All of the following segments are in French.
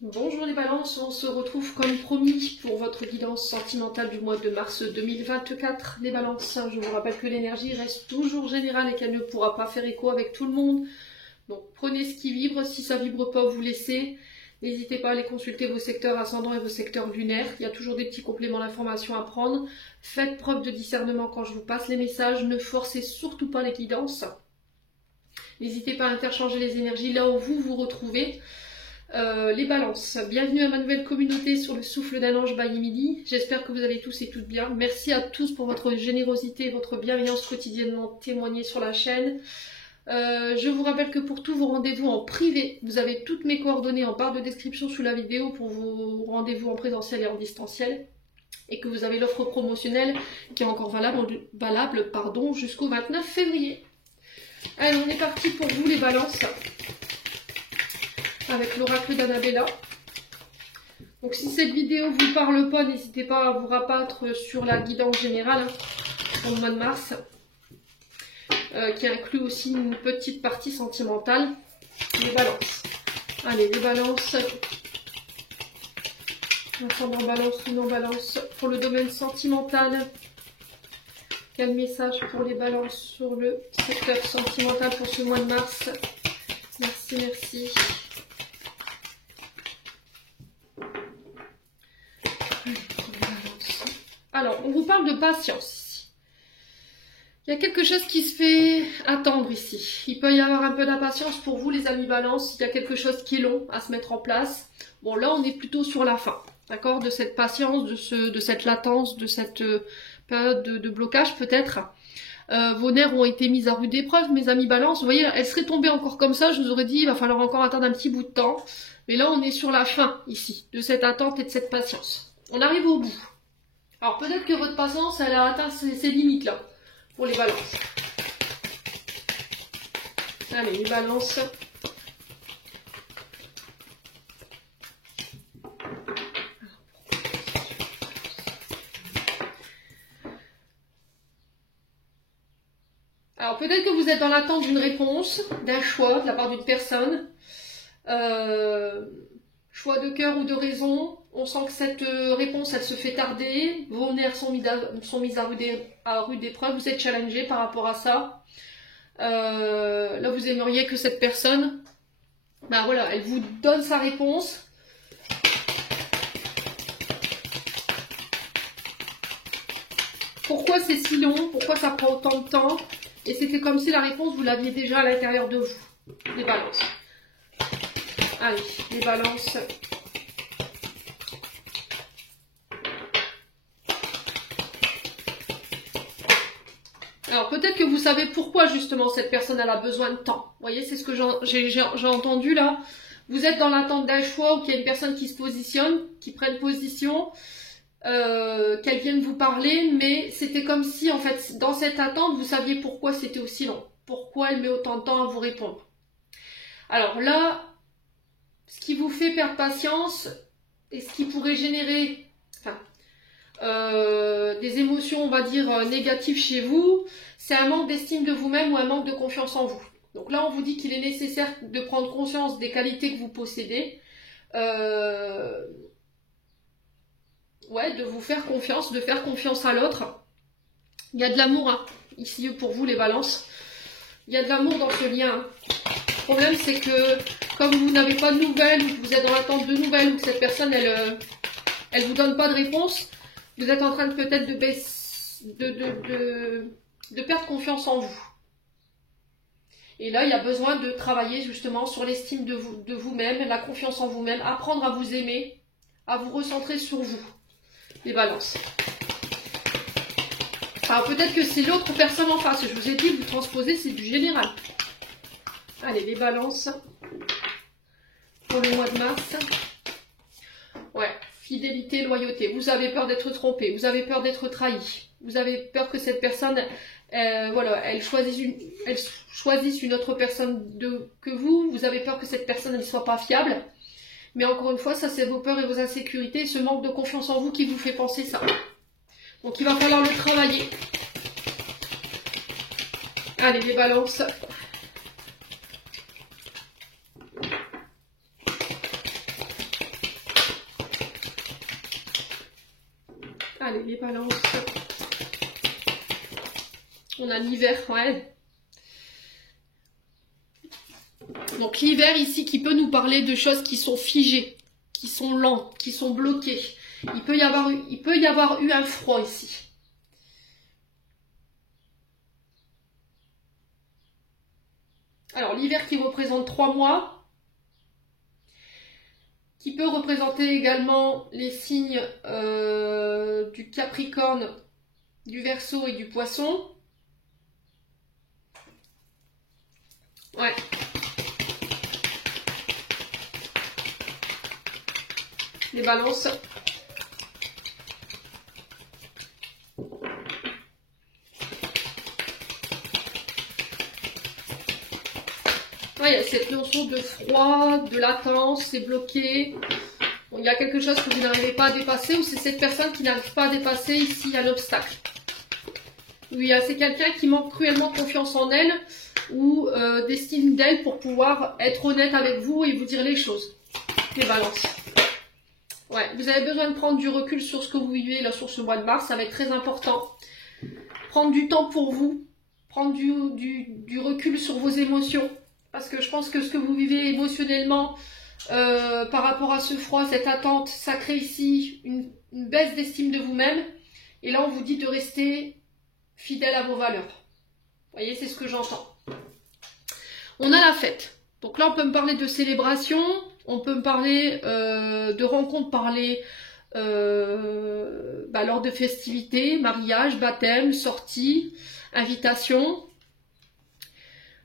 Bonjour les balances, on se retrouve comme promis pour votre guidance sentimentale du mois de mars 2024. Les balances, je vous rappelle que l'énergie reste toujours générale et qu'elle ne pourra pas faire écho avec tout le monde. Donc prenez ce qui vibre, si ça vibre pas, vous laissez. N'hésitez pas à aller consulter vos secteurs ascendants et vos secteurs lunaires. Il y a toujours des petits compléments d'information à prendre. Faites preuve de discernement quand je vous passe les messages. Ne forcez surtout pas les guidances. N'hésitez pas à interchanger les énergies là où vous vous retrouvez. Les balances, bienvenue à ma nouvelle communauté sur le souffle d'un ange by Midi. J'espère que vous allez tous et toutes bien. Merci à tous pour votre générosité et votre bienveillance quotidiennement témoignée sur la chaîne. Je vous rappelle que pour tous vos rendez-vous en privé, vous avez toutes mes coordonnées en barre de description sous la vidéo pour vos rendez-vous en présentiel et en distanciel. Et que vous avez l'offre promotionnelle qui est encore valable jusqu'au 29 février. Allez, on est parti pour vous les balances. Avec l'oracle d'Annabella. Donc si cette vidéo vous parle pas, n'hésitez pas à vous rabattre sur la guidance générale pour le mois de mars, qui inclut aussi une petite partie sentimentale. Les balances. Allez, les balances. Ascendant balance ou non balance pour le domaine sentimental. Quel message pour les balances sur le secteur sentimental pour ce mois de mars? Merci, merci. Alors, on vous parle de patience ici. Il y a quelque chose qui se fait attendre ici. Il peut y avoir un peu d'impatience pour vous, les amis balance. Il y a quelque chose qui est long à se mettre en place. Bon, là, on est plutôt sur la fin, d'accord, de cette patience, de cette latence, de cette période de blocage peut-être. Vos nerfs ont été mis à rude épreuve, mes amis balance. Vous voyez, elle serait tombée encore comme ça. Je vous aurais dit, il va falloir encore attendre un petit bout de temps. Mais là, on est sur la fin ici, de cette attente et de cette patience. On arrive au bout. Alors peut-être que votre patience, elle a atteint ses limites là, pour les balances. Allez, les balances. Alors peut-être que vous êtes dans l'attente d'une réponse, d'un choix de la part d'une personne. Choix de cœur ou de raison. On sent que cette réponse, elle se fait tarder. Vos nerfs sont mis à rude épreuve. Vous êtes challengé par rapport à ça. Là, vous aimeriez que cette personne, ben voilà, elle vous donne sa réponse. Pourquoi c'est si long? Pourquoi ça prend autant de temps? Et c'était comme si la réponse, vous l'aviez déjà à l'intérieur de vous. Les balances. Allez, les balances. Alors peut-être que vous savez pourquoi justement cette personne elle a besoin de temps. Vous voyez, c'est ce que j'ai entendu là. Vous êtes dans l'attente d'un choix ou qu'il y a une personne qui se positionne, qui prenne position, qu'elle vienne vous parler, mais c'était comme si en fait dans cette attente vous saviez pourquoi c'était aussi long. Pourquoi elle met autant de temps à vous répondre. Alors là, ce qui vous fait perdre patience et ce qui pourrait générer des émotions, on va dire, négatives chez vous, c'est un manque d'estime de vous-même ou un manque de confiance en vous. Donc là, on vous dit qu'il est nécessaire de prendre conscience des qualités que vous possédez, de vous faire confiance, de faire confiance à l'autre. Il y a de l'amour, hein, ici pour vous les balances. Il y a de l'amour dans ce lien. Le problème, c'est que comme vous n'avez pas de nouvelles, ou que vous êtes dans l'attente de nouvelles, ou que cette personne, elle vous donne pas de réponse, vous êtes en train de peut-être de perdre confiance en vous. Et là, il y a besoin de travailler justement sur l'estime de vous-même, la confiance en vous-même, apprendre à vous aimer, à vous recentrer sur vous, les balances. Alors peut-être que c'est l'autre personne en face. Je vous ai dit, vous transposez, c'est du général. Allez, les balances pour le mois de mars. Ouais, fidélité, loyauté. Vous avez peur d'être trompé, vous avez peur d'être trahi. Vous avez peur que cette personne, elle choisisse une autre personne que vous. Vous avez peur que cette personne ne soit pas fiable. Mais encore une fois, ça c'est vos peurs et vos insécurités, ce manque de confiance en vous qui vous fait penser ça. Donc il va falloir le travailler. Allez, les balances. Allez, les balances. On a l'hiver, ouais. Donc l'hiver ici qui peut nous parler de choses qui sont figées, qui sont lentes, qui sont bloquées. Il peut y avoir eu un froid ici. Alors l'hiver qui représente 3 mois, qui peut représenter également les signes du Capricorne, du Verseau et du Poisson. Ouais. Les balances. Ouais, il y a cette notion de froid, de latence, c'est bloqué. Bon, il y a quelque chose que vous n'arrivez pas à dépasser ou c'est cette personne qui n'arrive pas à dépasser ici un obstacle. Oui, c'est quelqu'un qui manque cruellement de confiance en elle ou d'estime d'elle pour pouvoir être honnête avec vous et vous dire les choses. Les balances. Ouais, vous avez besoin de prendre du recul sur ce que vous vivez là sur ce mois de mars, ça va être très important. Prendre du temps pour vous, prendre du recul sur vos émotions. Parce que je pense que ce que vous vivez émotionnellement par rapport à ce froid, cette attente, ça crée ici une baisse d'estime de vous-même. Et là, on vous dit de rester fidèle à vos valeurs. Vous voyez, c'est ce que j'entends. On a la fête. Donc là, on peut me parler de célébration, on peut me parler de rencontres lors de festivités, mariage, baptême, sortie, invitation.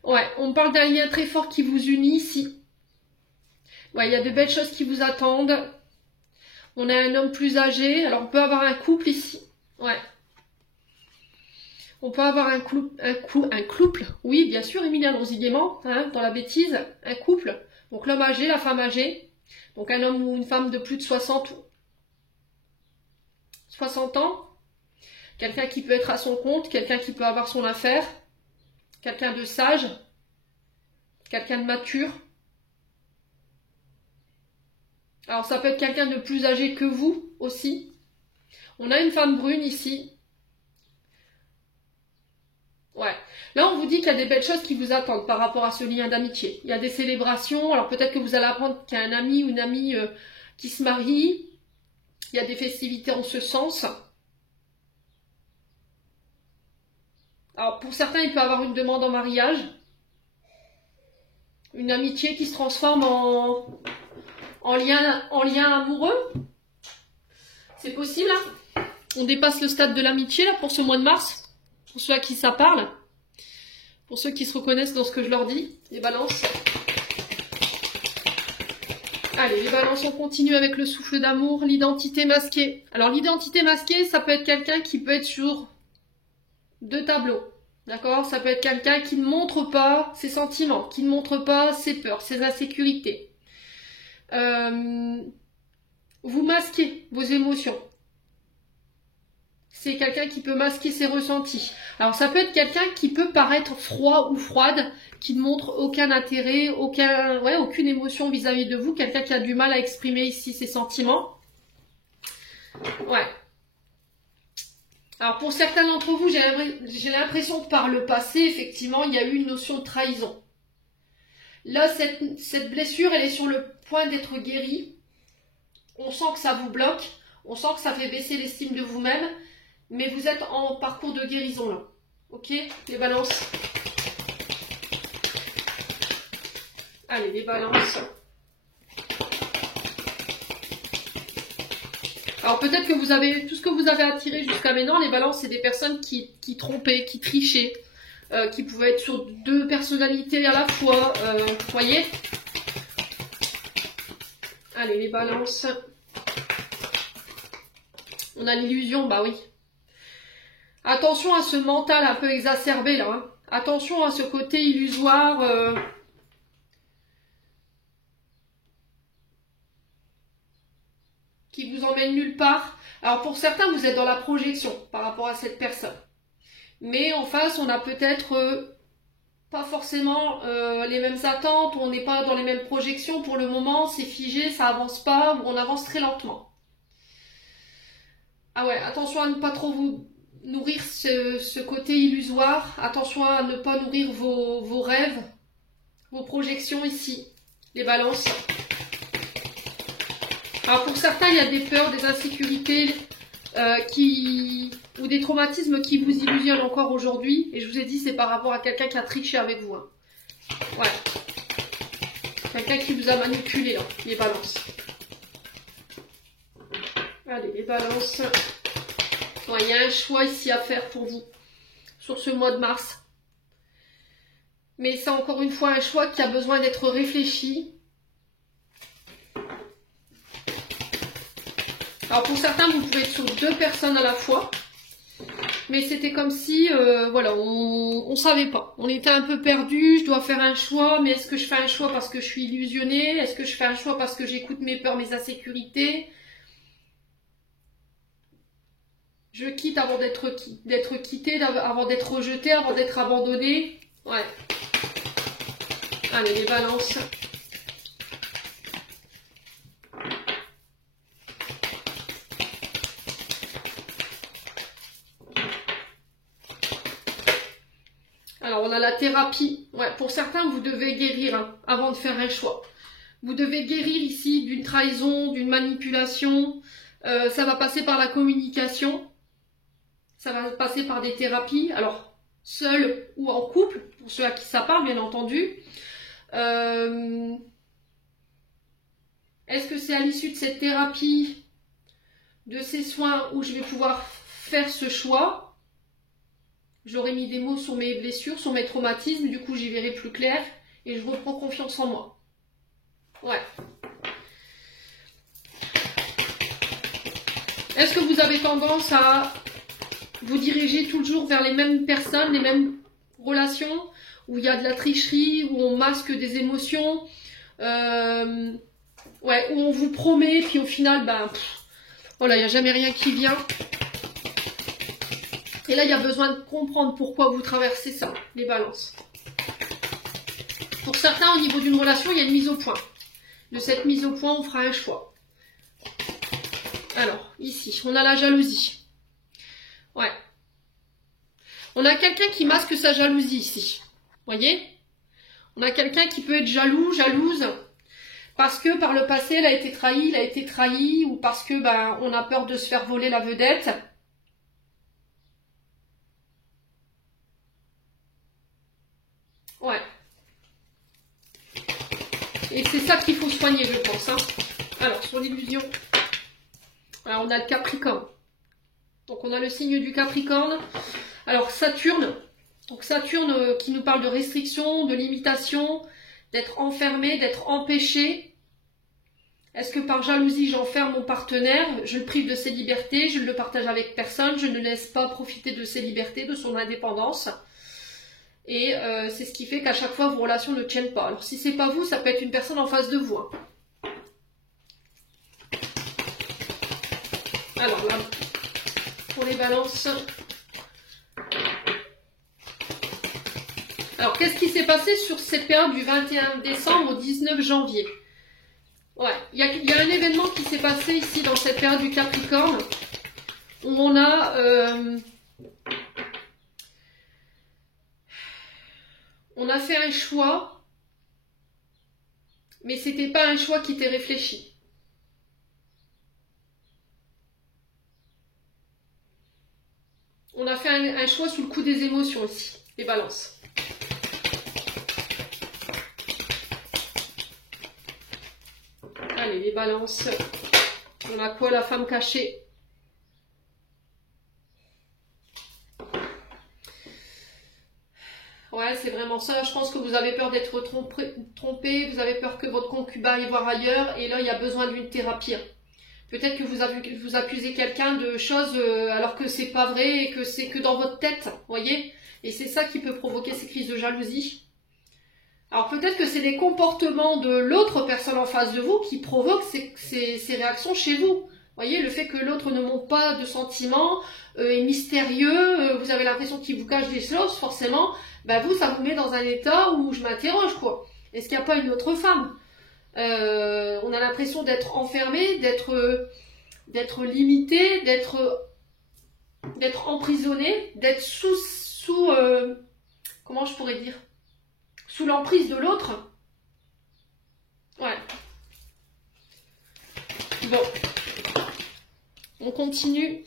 Ouais, on me parle d'un lien très fort qui vous unit ici. Ouais, il y a de belles choses qui vous attendent. On a un homme plus âgé. Alors, on peut avoir un couple ici. Ouais. On peut avoir un couple. Oui, bien sûr, Emilie, allons-y gaiement, hein, dans la bêtise. Un couple. Donc, l'homme âgé, la femme âgée. Donc, un homme ou une femme de plus de 60 ans. Quelqu'un qui peut être à son compte. Quelqu'un qui peut avoir son affaire. Quelqu'un de sage, quelqu'un de mature. Alors ça peut être quelqu'un de plus âgé que vous aussi. On a une femme brune ici. Ouais. Là on vous dit qu'il y a des belles choses qui vous attendent par rapport à ce lien d'amitié. Il y a des célébrations. Alors peut-être que vous allez apprendre qu'il y a un ami ou une amie qui se marie. Il y a des festivités en ce sens. Alors pour certains, il peut y avoir une demande en mariage, une amitié qui se transforme en lien amoureux. C'est possible, hein. On dépasse le stade de l'amitié là pour ce mois de mars, pour ceux à qui ça parle, pour ceux qui se reconnaissent dans ce que je leur dis, les balances. Allez, les balances, on continue avec le souffle d'amour, l'identité masquée. Alors l'identité masquée, ça peut être quelqu'un qui peut être sur 2 tableaux, d'accord? Ça peut être quelqu'un qui ne montre pas ses sentiments, qui ne montre pas ses peurs, ses insécurités. Vous masquez vos émotions. C'est quelqu'un qui peut masquer ses ressentis. Alors ça peut être quelqu'un qui peut paraître froid ou froide, qui ne montre aucun intérêt, aucune émotion vis-à-vis de vous. Quelqu'un qui a du mal à exprimer ici ses sentiments. Ouais. Alors pour certains d'entre vous, j'ai l'impression que par le passé, effectivement, il y a eu une notion de trahison. Là, cette blessure, elle est sur le point d'être guérie. On sent que ça vous bloque, on sent que ça fait baisser l'estime de vous-même, mais vous êtes en parcours de guérison là. Ok, les balances. Allez, les balances. Alors peut-être que vous avez, tout ce que vous avez attiré jusqu'à maintenant, les balances, c'est des personnes qui trompaient, qui trichaient, qui pouvaient être sur 2 personnalités à la fois, vous voyez. Allez, les balances. On a l'illusion, bah oui. Attention à ce mental un peu exacerbé là. Hein. Attention à ce côté illusoire. Qui vous emmène nulle part. Alors pour certains, vous êtes dans la projection par rapport à cette personne. Mais en face, on a peut-être pas forcément les mêmes attentes, ou on n'est pas dans les mêmes projections. Pour le moment, c'est figé, ça avance pas, ou on avance très lentement. Ah ouais, attention à ne pas trop vous nourrir ce côté illusoire. Attention à ne pas nourrir vos rêves, vos projections ici, les balances. Alors pour certains, il y a des peurs, des insécurités ou des traumatismes qui vous illusionnent encore aujourd'hui. Et je vous ai dit, c'est par rapport à quelqu'un qui a triché avec vous. Hein. Voilà. Quelqu'un qui vous a manipulé, hein, les balances. Allez, les balances. Ouais, il y a un choix ici à faire pour vous sur ce mois de mars. Mais c'est encore une fois un choix qui a besoin d'être réfléchi. Alors pour certains, vous pouvez être sur 2 personnes à la fois. Mais c'était comme si, voilà, on savait pas. On était un peu perdu, je dois faire un choix, mais est-ce que je fais un choix parce que je suis illusionnée? Est-ce que je fais un choix parce que j'écoute mes peurs, mes insécurités? Je quitte avant d'être quitté, avant d'être rejeté, avant d'être abandonné. Ouais. Allez, les balances. Alors, on a la thérapie. Ouais, pour certains, vous devez guérir hein, avant de faire un choix. Vous devez guérir ici d'une trahison, d'une manipulation. Ça va passer par la communication. Ça va passer par des thérapies. Alors, seul ou en couple, pour ceux à qui ça parle, bien entendu. Est-ce que c'est à l'issue de cette thérapie, de ces soins, où je vais pouvoir faire ce choix? J'aurais mis des mots sur mes blessures, sur mes traumatismes, du coup j'y verrai plus clair et je reprends confiance en moi. Ouais. Est-ce que vous avez tendance à vous diriger toujours vers les mêmes personnes, les mêmes relations, où il y a de la tricherie, où on masque des émotions, ouais, où on vous promet, puis au final, ben, voilà, il n'y a jamais rien qui vient. Et là, il y a besoin de comprendre pourquoi vous traversez ça, les balances. Pour certains, au niveau d'une relation, il y a une mise au point. De cette mise au point, on fera un choix. Alors, ici, on a la jalousie. Ouais. On a quelqu'un qui masque sa jalousie ici. Voyez? On a quelqu'un qui peut être jaloux, jalouse, parce que par le passé, elle a été trahie, il a été trahi, ou parce que ben on a peur de se faire voler la vedette. Ouais. Et c'est ça qu'il faut soigner, je pense. Hein. Alors, sur l'illusion, on a le Capricorne. Donc, on a le signe du Capricorne. Alors, Saturne. Donc, Saturne qui nous parle de restriction, de limitation, d'être enfermé, d'être empêché. Est-ce que par jalousie, j'enferme mon partenaire, je le prive de ses libertés, je ne le partage avec personne, je ne laisse pas profiter de ses libertés, de son indépendance. Et c'est ce qui fait qu'à chaque fois, vos relations ne tiennent pas. Alors, si c'est pas vous, ça peut être une personne en face de vous. Hein. Alors là, pour les balances. Alors, qu'est-ce qui s'est passé sur cette période du 21 décembre au 19 janvier? Ouais, il y a un événement qui s'est passé ici dans cette période du Capricorne où on a fait un choix, mais c'était pas un choix qui était réfléchi. On a fait un choix sous le coup des émotions ici, les balances. Allez, les balances. On a quoi, la femme cachée? Ouais, c'est vraiment ça. Je pense que vous avez peur d'être trompé, vous avez peur que votre concubin aille voir ailleurs, et là, il y a besoin d'une thérapie. Peut-être que vous accusez quelqu'un de choses alors que c'est pas vrai et que c'est que dans votre tête, voyez? Et c'est ça qui peut provoquer ces crises de jalousie. Alors peut-être que c'est des comportements de l'autre personne en face de vous qui provoquent ces réactions chez vous. Voyez, le fait que l'autre ne montre pas de sentiments, est mystérieux, vous avez l'impression qu'il vous cache des choses, forcément, bah vous, ça vous met dans un état où je m'interroge, quoi. Est-ce qu'il n'y a pas une autre femme? On a l'impression d'être enfermé, d'être d'être limité, d'être emprisonné, d'être sous comment je pourrais dire, sous l'emprise de l'autre. Ouais. Bon. On continue.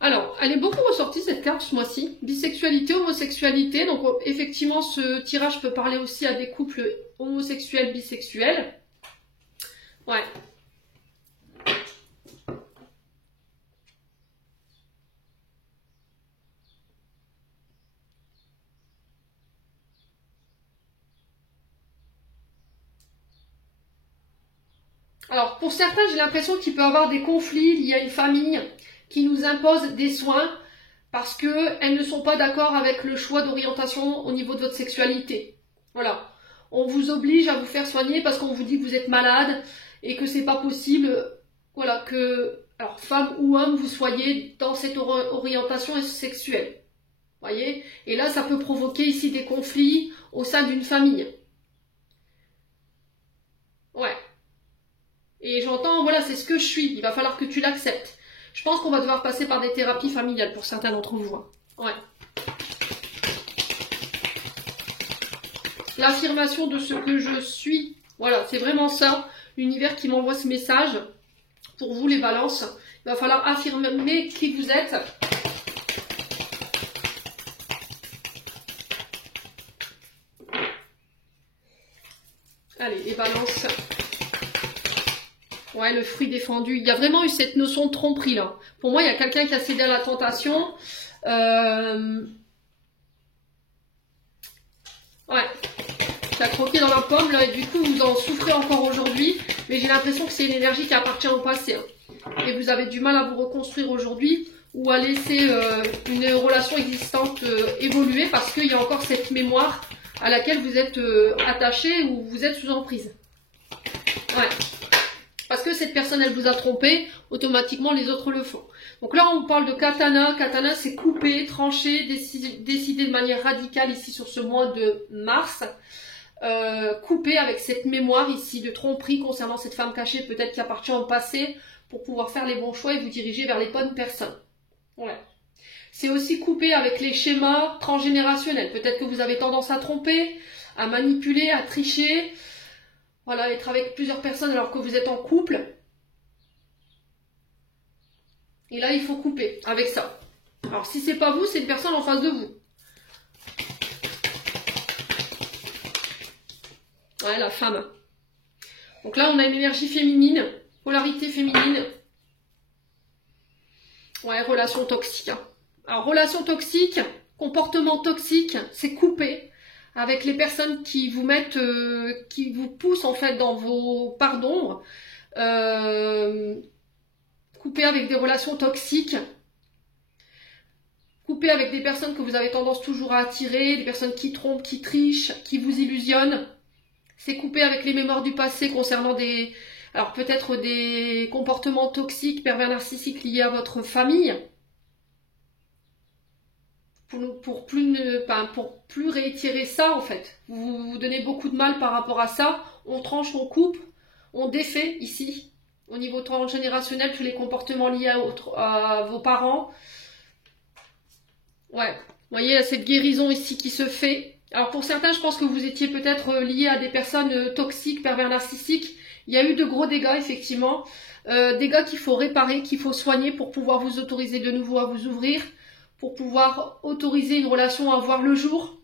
Alors, elle est beaucoup ressortie cette carte ce mois-ci. Bisexualité, homosexualité. Donc, effectivement, ce tirage peut parler aussi à des couples homosexuels, bisexuels. Ouais. Alors, pour certains, j'ai l'impression qu'il peut y avoir des conflits liés à une famille qui nous impose des soins parce qu'elles ne sont pas d'accord avec le choix d'orientation au niveau de votre sexualité. Voilà. On vous oblige à vous faire soigner parce qu'on vous dit que vous êtes malade et que c'est pas possible, voilà, que, alors, femme ou homme, vous soyez dans cette orientation sexuelle. Voyez? Et là, ça peut provoquer ici des conflits au sein d'une famille. Ouais. Et j'entends, voilà, c'est ce que je suis. Il va falloir que tu l'acceptes. Je pense qu'on va devoir passer par des thérapies familiales pour certains d'entre vous. Ouais. L'affirmation de ce que je suis. Voilà, c'est vraiment ça. L'univers qui m'envoie ce message. Pour vous, les balances. Il va falloir affirmer qui vous êtes. Allez, les balances. Ouais, le fruit défendu. Il y a vraiment eu cette notion de tromperie, là. Pour moi, il y a quelqu'un qui a cédé à la tentation. Ouais. Qui a croqué dans la pomme, là, et du coup, vous en souffrez encore aujourd'hui. Mais j'ai l'impression que c'est une énergie qui appartient au passé. Hein. Et vous avez du mal à vous reconstruire aujourd'hui ou à laisser une relation existante évoluer parce qu'il y a encore cette mémoire à laquelle vous êtes attaché ou vous êtes sous emprise. Ouais. Parce que cette personne, elle vous a trompé, automatiquement les autres le font. Donc là, on parle de katana. Katana, c'est couper, trancher, décider de manière radicale ici sur ce mois de mars. Couper avec cette mémoire ici de tromperie concernant cette femme cachée, peut-être qui appartient au passé, pour pouvoir faire les bons choix et vous diriger vers les bonnes personnes. Ouais. C'est aussi couper avec les schémas transgénérationnels. Peut-être que vous avez tendance à tromper, à manipuler, à tricher. Voilà, être avec plusieurs personnes alors que vous êtes en couple. Et là, il faut couper avec ça. Alors, si c'est pas vous, c'est une personne en face de vous. Ouais, la femme. Donc là, on a une énergie féminine, polarité féminine. Ouais, relation toxique. Alors, relation toxique, comportement toxique, c'est couper avec les personnes qui vous mettent, qui vous poussent en fait dans vos parts d'ombre. Couper avec des relations toxiques. Couper avec des personnes que vous avez tendance toujours à attirer, des personnes qui trompent, qui trichent, qui vous illusionnent. C'est couper avec les mémoires du passé concernant des... Alors peut-être des comportements toxiques, pervers narcissiques liés à votre famille. Pour plus réitérer ça en fait. Vous vous donnez beaucoup de mal par rapport à ça. On tranche, on coupe, on défait ici. Au niveau transgénérationnel, tous les comportements liés à vos parents. Ouais, vous voyez, il y a cette guérison ici qui se fait. Alors pour certains, je pense que vous étiez peut-être liés à des personnes toxiques, pervers narcissiques. Il y a eu de gros dégâts, effectivement. Dégâts qu'il faut réparer, qu'il faut soigner pour pouvoir vous autoriser de nouveau à vous ouvrir, pour pouvoir autoriser une relation à voir le jour,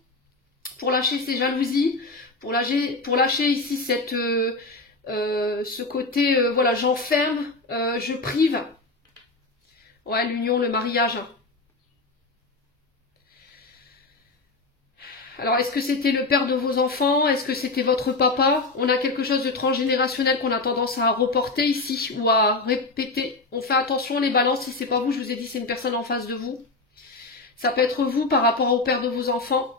pour lâcher ces jalousies, pour lâcher ici cette, ce côté, voilà, j'enferme, je prive. Ouais, l'union, le mariage. Alors, est-ce que c'était le père de vos enfants? Est-ce que c'était votre papa? On a quelque chose de transgénérationnel qu'on a tendance à reporter ici ou à répéter. On fait attention, les balances, si c'est pas vous, je vous ai dit, c'est une personne en face de vous. Ça peut être vous par rapport au père de vos enfants.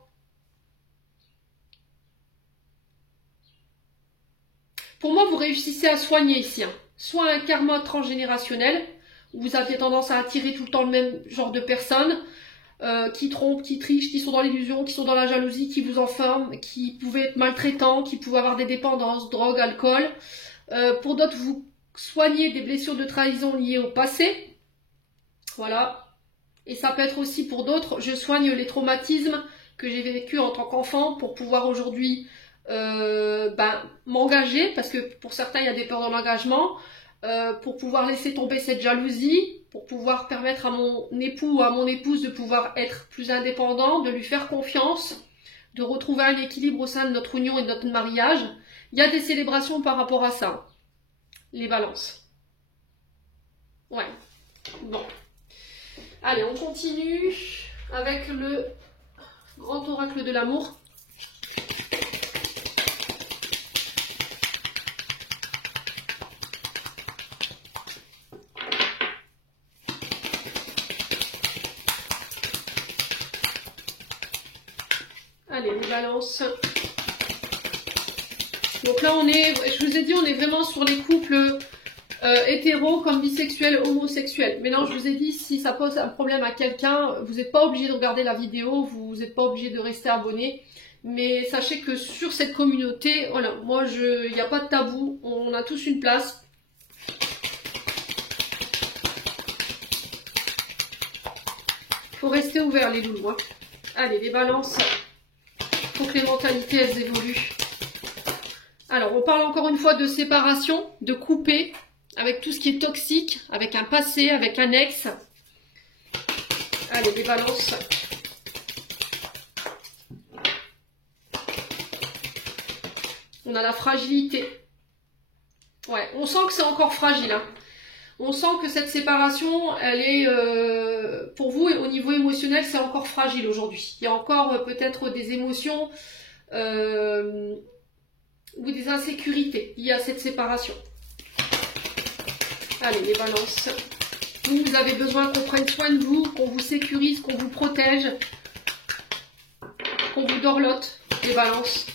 Pour moi, vous réussissez à soigner ici. Hein. Soit un karma transgénérationnel, où vous aviez tendance à attirer tout le temps le même genre de personnes, qui trompent, qui trichent, qui sont dans l'illusion, qui sont dans la jalousie, qui vous enferment, qui pouvaient être maltraitants, qui pouvaient avoir des dépendances, drogue, alcool. Pour d'autres, soigner des blessures de trahison liées au passé. Voilà. Et ça peut être aussi pour d'autres, je soigne les traumatismes que j'ai vécus en tant qu'enfant pour pouvoir aujourd'hui m'engager, parce que pour certains il y a des peurs dans l'engagement, pour pouvoir laisser tomber cette jalousie, pour pouvoir permettre à mon époux ou à mon épouse de pouvoir être plus indépendant, de lui faire confiance, de retrouver un équilibre au sein de notre union et de notre mariage. Il y a des célébrations par rapport à ça, les balances. Ouais, bon. Allez, on continue avec le grand oracle de l'amour. Allez, les balances. Donc là, je vous ai dit, on est vraiment sur les couples hétéros comme bisexuels, homosexuels. Mais non, je vous ai dit, si ça pose un problème à quelqu'un, vous n'êtes pas obligé de regarder la vidéo, vous n'êtes pas obligé de rester abonné. Mais sachez que sur cette communauté, voilà, moi, il n'y a pas de tabou, on a tous une place. Il faut rester ouvert, les loulous. Hein. Allez, les balances. Il faut que les mentalités, elles évoluent. Alors, on parle encore une fois de séparation, de couper, avec tout ce qui est toxique, avec un passé, avec un ex. Allez, les balances. On a la fragilité. Ouais, on sent que c'est encore fragile. Hein. On sent que cette séparation, elle est, pour vous, au niveau émotionnel, c'est encore fragile aujourd'hui. Il y a encore peut-être des émotions ou des insécurités liées à cette séparation. Allez, les balances. Vous avez besoin qu'on prenne soin de vous, qu'on vous sécurise, qu'on vous protège, qu'on vous dorlote, les balances.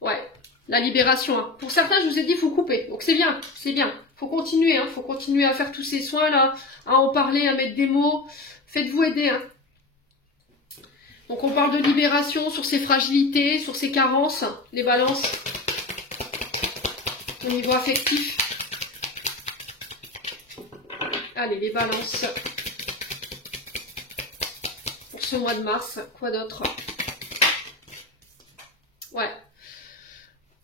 Ouais, la libération. Hein. Pour certains, je vous ai dit, il faut couper. Donc c'est bien, c'est bien. Il faut continuer, hein. Faut continuer à faire tous ces soins-là, à en parler, à mettre des mots. Faites-vous aider. Hein. Donc on parle de libération sur ces fragilités, sur ces carences, les balances. Au niveau affectif. Allez, les balances. Pour ce mois de mars, quoi d'autre? Ouais.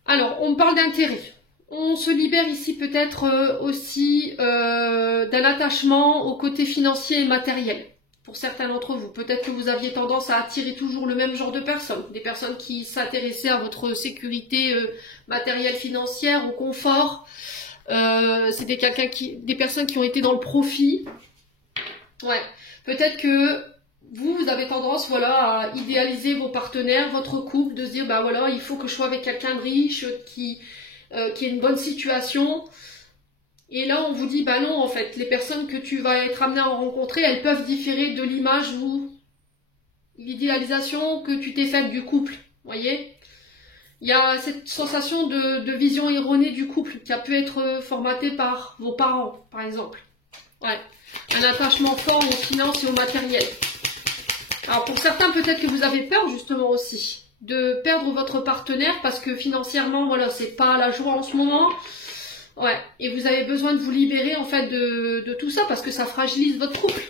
Alors, on parle d'intérêt. On se libère ici peut-être aussi d'un attachement au côté financier et matériel. Pour certains d'entre vous, peut-être que vous aviez tendance à attirer toujours le même genre de personnes. Des personnes qui s'intéressaient à votre sécurité matérielle, financière, au confort. C'est des personnes qui ont été dans le profit. Ouais. Peut-être que vous avez tendance, voilà, à idéaliser vos partenaires, votre couple, de se dire, bah voilà, il faut que je sois avec quelqu'un de riche, qui ait une bonne situation. Et là, on vous dit, bah non, en fait, les personnes que tu vas être amené à rencontrer, elles peuvent différer de l'image ou l'idéalisation que tu t'es faite du couple. Voyez? Il y a cette sensation de vision erronée du couple qui a pu être formatée par vos parents, par exemple. Ouais. Un attachement fort aux finances et au matériel. Alors pour certains, peut-être que vous avez peur justement aussi de perdre votre partenaire parce que financièrement, voilà, c'est pas la joie en ce moment. Ouais. Et vous avez besoin de vous libérer en fait de tout ça parce que ça fragilise votre couple.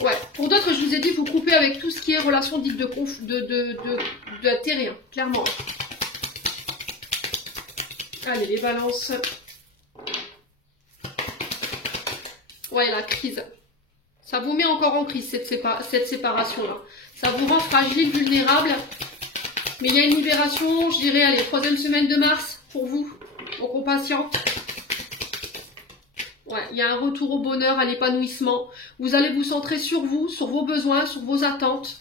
Ouais. Pour d'autres, je vous ai dit, vous coupez avec tout ce qui est relation dite d'intérêt, hein, clairement. Allez, les balances. Ouais, la crise. Ça vous met encore en crise, cette séparation-là. Ça vous rend fragile, vulnérable. Mais il y a une libération, je dirais, allez, 3e semaine de mars, pour vous. Donc on patiente. Ouais, il y a un retour au bonheur, à l'épanouissement. Vous allez vous centrer sur vous, sur vos besoins, sur vos attentes.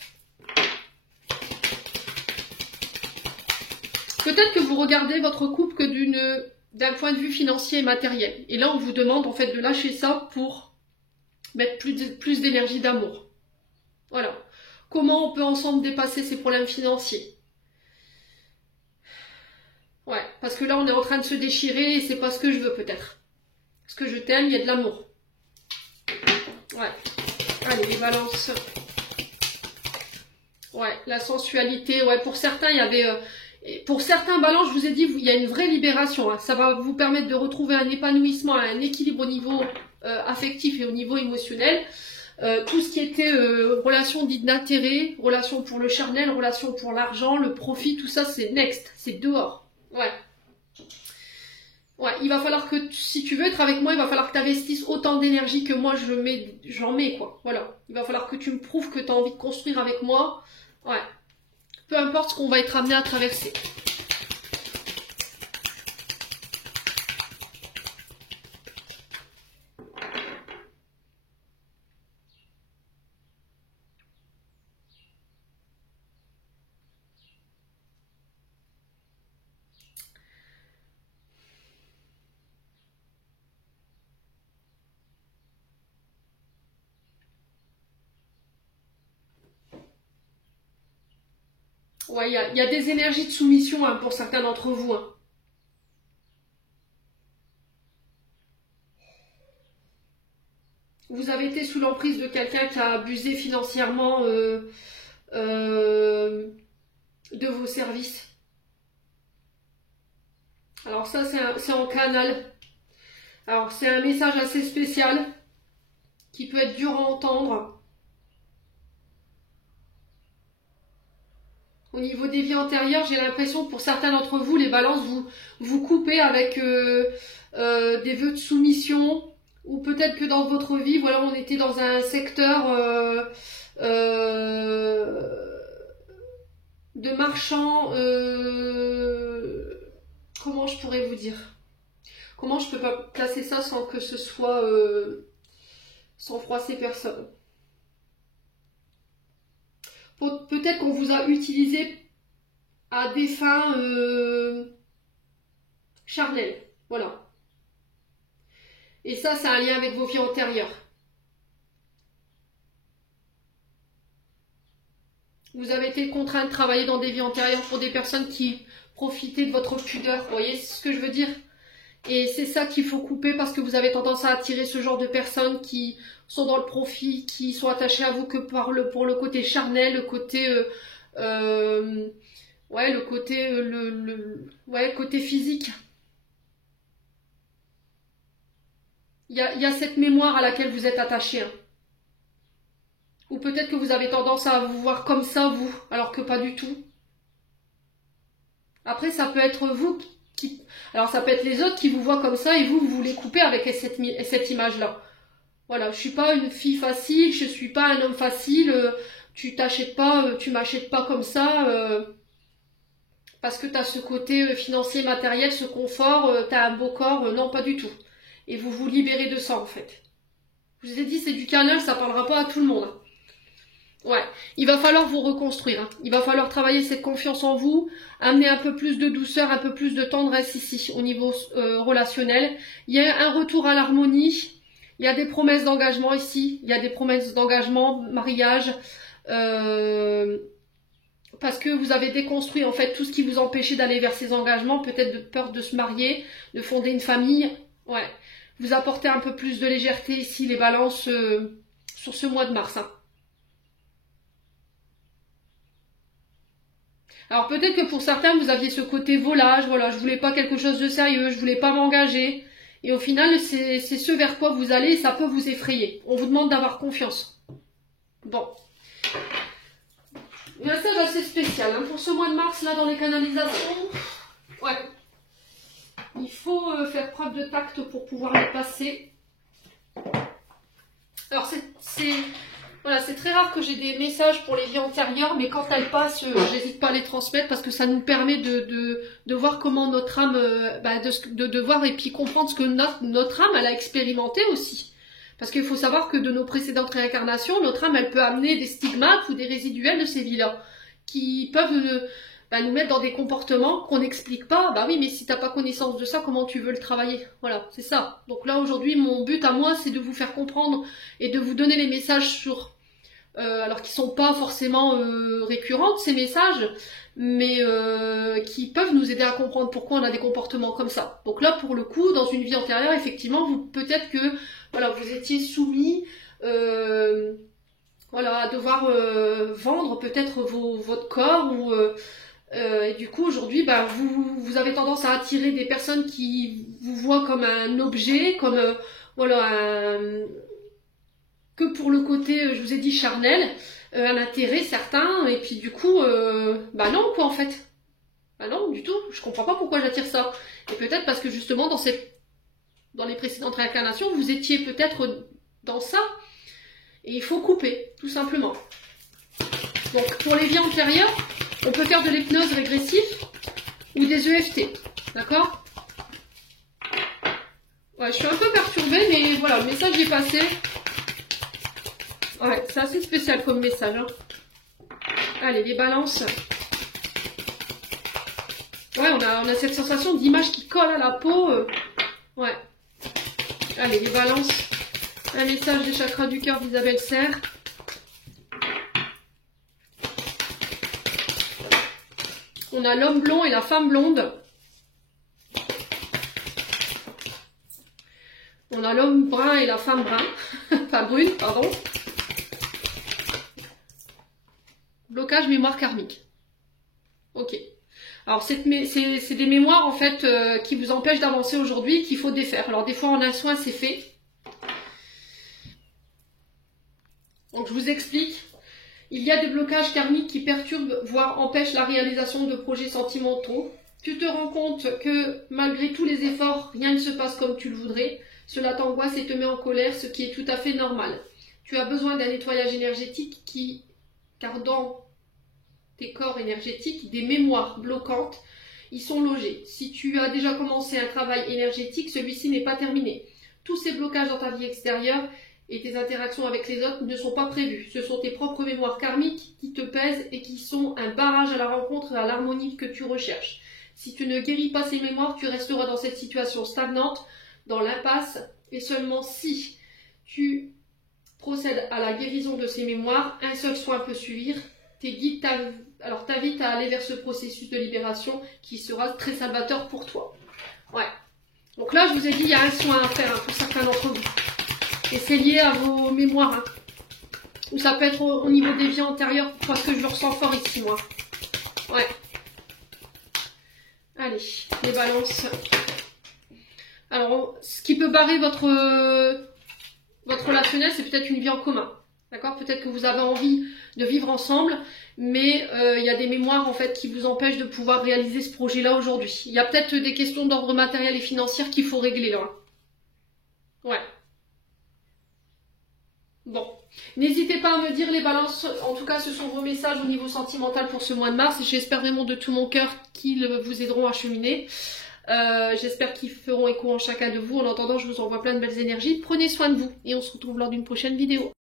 Peut-être que vous regardez votre couple que d'un point de vue financier et matériel. Et là, on vous demande en fait de lâcher ça pour mettre plus d'énergie d'amour. Voilà. Comment on peut ensemble dépasser ces problèmes financiers? Ouais, parce que là, on est en train de se déchirer et c'est pas ce que je veux peut-être. Parce que je t'aime, il y a de l'amour. Ouais. Allez, les balances. Ouais, la sensualité. Ouais, pour certains, il y avait Et pour certains balances, je vous ai dit, il y a une vraie libération. Hein. Ça va vous permettre de retrouver un épanouissement, un équilibre au niveau affectif et au niveau émotionnel. Tout ce qui était relation dite d'intérêt, relation pour le charnel, relation pour l'argent, le profit, tout ça c'est next, c'est dehors. Ouais. Ouais, il va falloir que, si tu veux être avec moi, il va falloir que tu investisses autant d'énergie que moi j'en mets, quoi. Voilà. Il va falloir que tu me prouves que tu as envie de construire avec moi. Ouais. Peu importe ce qu'on va être amené à traverser. Ouais, il y a des énergies de soumission hein, pour certains d'entre vous. Hein. Vous avez été sous l'emprise de quelqu'un qui a abusé financièrement de vos services. Alors ça, c'est en canal. Alors c'est un message assez spécial qui peut être dur à entendre. Au niveau des vies antérieures, j'ai l'impression que pour certains d'entre vous, les balances, vous coupez avec des vœux de soumission. Ou peut-être que dans votre vie, voilà, on était dans un secteur de marchand. Comment je pourrais vous dire? Comment je peux pas placer ça sans que ce soit sans froisser personne? Peut-être qu'on vous a utilisé à des fins charnelles. Voilà. Et ça, c'est un lien avec vos vies antérieures. Vous avez été contraint de travailler dans des vies antérieures pour des personnes qui profitaient de votre pudeur. Vous voyez ce que je veux dire? Et c'est ça qu'il faut couper parce que vous avez tendance à attirer ce genre de personnes qui sont dans le profit, qui sont attachées à vous que pour le côté charnel, le côté ouais, le côté ouais, côté physique. Il y a cette mémoire à laquelle vous êtes attaché. Hein. Ou peut-être que vous avez tendance à vous voir comme ça, vous, alors que pas du tout. Après, ça peut être vous qui... Alors, ça peut être les autres qui vous voient comme ça et vous voulez couper avec cette image-là. Voilà, je suis pas une fille facile, je suis pas un homme facile, tu m'achètes pas comme ça, parce que tu as ce côté financier, matériel, ce confort, tu as un beau corps, non, pas du tout. Et vous vous libérez de ça, en fait. Je vous ai dit, c'est du canal, ça parlera pas à tout le monde. Hein. Ouais, il va falloir vous reconstruire. Hein. Il va falloir travailler cette confiance en vous, amener un peu plus de douceur, un peu plus de tendresse ici, au niveau relationnel. Il y a un retour à l'harmonie. Il y a des promesses d'engagement ici. Il y a des promesses d'engagement, mariage. Parce que vous avez déconstruit en fait tout ce qui vous empêchait d'aller vers ces engagements. Peut-être de peur de se marier, de fonder une famille. Ouais. Vous apportez un peu plus de légèreté ici, les balances, sur ce mois de mars. Hein. Alors peut-être que pour certains, vous aviez ce côté volage, voilà, je voulais pas quelque chose de sérieux, je voulais pas m'engager. Et au final, c'est ce vers quoi vous allez et ça peut vous effrayer. On vous demande d'avoir confiance. Bon. Un message assez spécial. Hein. Pour ce mois de mars, là, dans les canalisations, ouais. Il faut faire preuve de tact pour pouvoir les passer. Alors voilà, c'est très rare que j'ai des messages pour les vies antérieures, mais quand elles passent, j'hésite pas à les transmettre parce que ça nous permet de voir comment notre âme, de voir et puis comprendre ce que notre âme, elle a expérimenté aussi. Parce qu'il faut savoir que de nos précédentes réincarnations, notre âme, elle peut amener des stigmates ou des résiduels de ces vies-là, qui peuvent nous mettre dans des comportements qu'on n'explique pas. Bah oui, mais si t'as pas connaissance de ça, comment tu veux le travailler? Voilà, c'est ça. Donc là, aujourd'hui, mon but à moi, c'est de vous faire comprendre et de vous donner les messages sur... alors qui sont pas forcément récurrentes, ces messages, mais qui peuvent nous aider à comprendre pourquoi on a des comportements comme ça. Donc là, pour le coup, dans une vie antérieure, effectivement, peut-être que voilà, vous étiez soumis voilà, à devoir vendre peut-être votre corps ou Et du coup, aujourd'hui, bah, vous avez tendance à attirer des personnes qui vous voient comme un objet, comme voilà, que pour le côté, je vous ai dit, charnel, un intérêt certain, et puis du coup, bah non, quoi, en fait. Bah non, du tout, je comprends pas pourquoi j'attire ça. Et peut-être parce que justement, dans les précédentes réincarnations, vous étiez peut-être dans ça, et il faut couper, tout simplement. Donc, pour les vies antérieures, on peut faire de l'hypnose régressive ou des EFT, d'accord? Ouais, je suis un peu perturbée, mais voilà, le message est passé. Ouais, c'est assez spécial comme message. Hein. Allez, les balances. Ouais, on a cette sensation d'image qui colle à la peau. Ouais. Allez, les balances. Un message des chakras du cœur d'Isabelle Serre. On a l'homme blond et la femme blonde. On a l'homme brun et la femme brun. Enfin, brune, pardon. Blocage mémoire karmique. Ok. Alors, c'est des mémoires, en fait, qui vous empêchent d'avancer aujourd'hui, qu'il faut défaire. Alors, des fois, en un soin, c'est fait. Donc, je vous explique. Il y a des blocages karmiques qui perturbent, voire empêchent la réalisation de projets sentimentaux. Tu te rends compte que, malgré tous les efforts, rien ne se passe comme tu le voudrais. Cela t'angoisse et te met en colère, ce qui est tout à fait normal. Tu as besoin d'un nettoyage énergétique car dans tes corps énergétiques, des mémoires bloquantes y sont logées. Si tu as déjà commencé un travail énergétique, celui-ci n'est pas terminé. Tous ces blocages dans ta vie extérieure et tes interactions avec les autres ne sont pas prévus. Ce sont tes propres mémoires karmiques qui te pèsent et qui sont un barrage à la rencontre et à l'harmonie que tu recherches. Si tu ne guéris pas ces mémoires, tu resteras dans cette situation stagnante, dans l'impasse, et seulement si tu procèdes à la guérison de ces mémoires, un seul soin peut suivre. Tes guides t'invitent à aller vers ce processus de libération qui sera très salvateur pour toi. Ouais. Donc là, je vous ai dit, il y a un soin à faire pour certains d'entre vous. Et c'est lié à vos mémoires. Hein. Ou ça peut être au niveau des vies antérieures, parce que je le ressens fort ici, moi. Ouais. Allez, les balances. Alors, ce qui peut barrer votre relationnel, c'est peut-être une vie en commun. D'accord? Peut-être que vous avez envie de vivre ensemble, mais il y a des mémoires en fait qui vous empêchent de pouvoir réaliser ce projet-là aujourd'hui. Il y a peut-être des questions d'ordre matériel et financier qu'il faut régler là. Ouais. Bon. N'hésitez pas à me dire les balances. En tout cas, ce sont vos messages au niveau sentimental pour ce mois de mars. J'espère vraiment de tout mon cœur qu'ils vous aideront à cheminer. J'espère qu'ils feront écho en chacun de vous. En attendant, je vous envoie plein de belles énergies. Prenez soin de vous et on se retrouve lors d'une prochaine vidéo.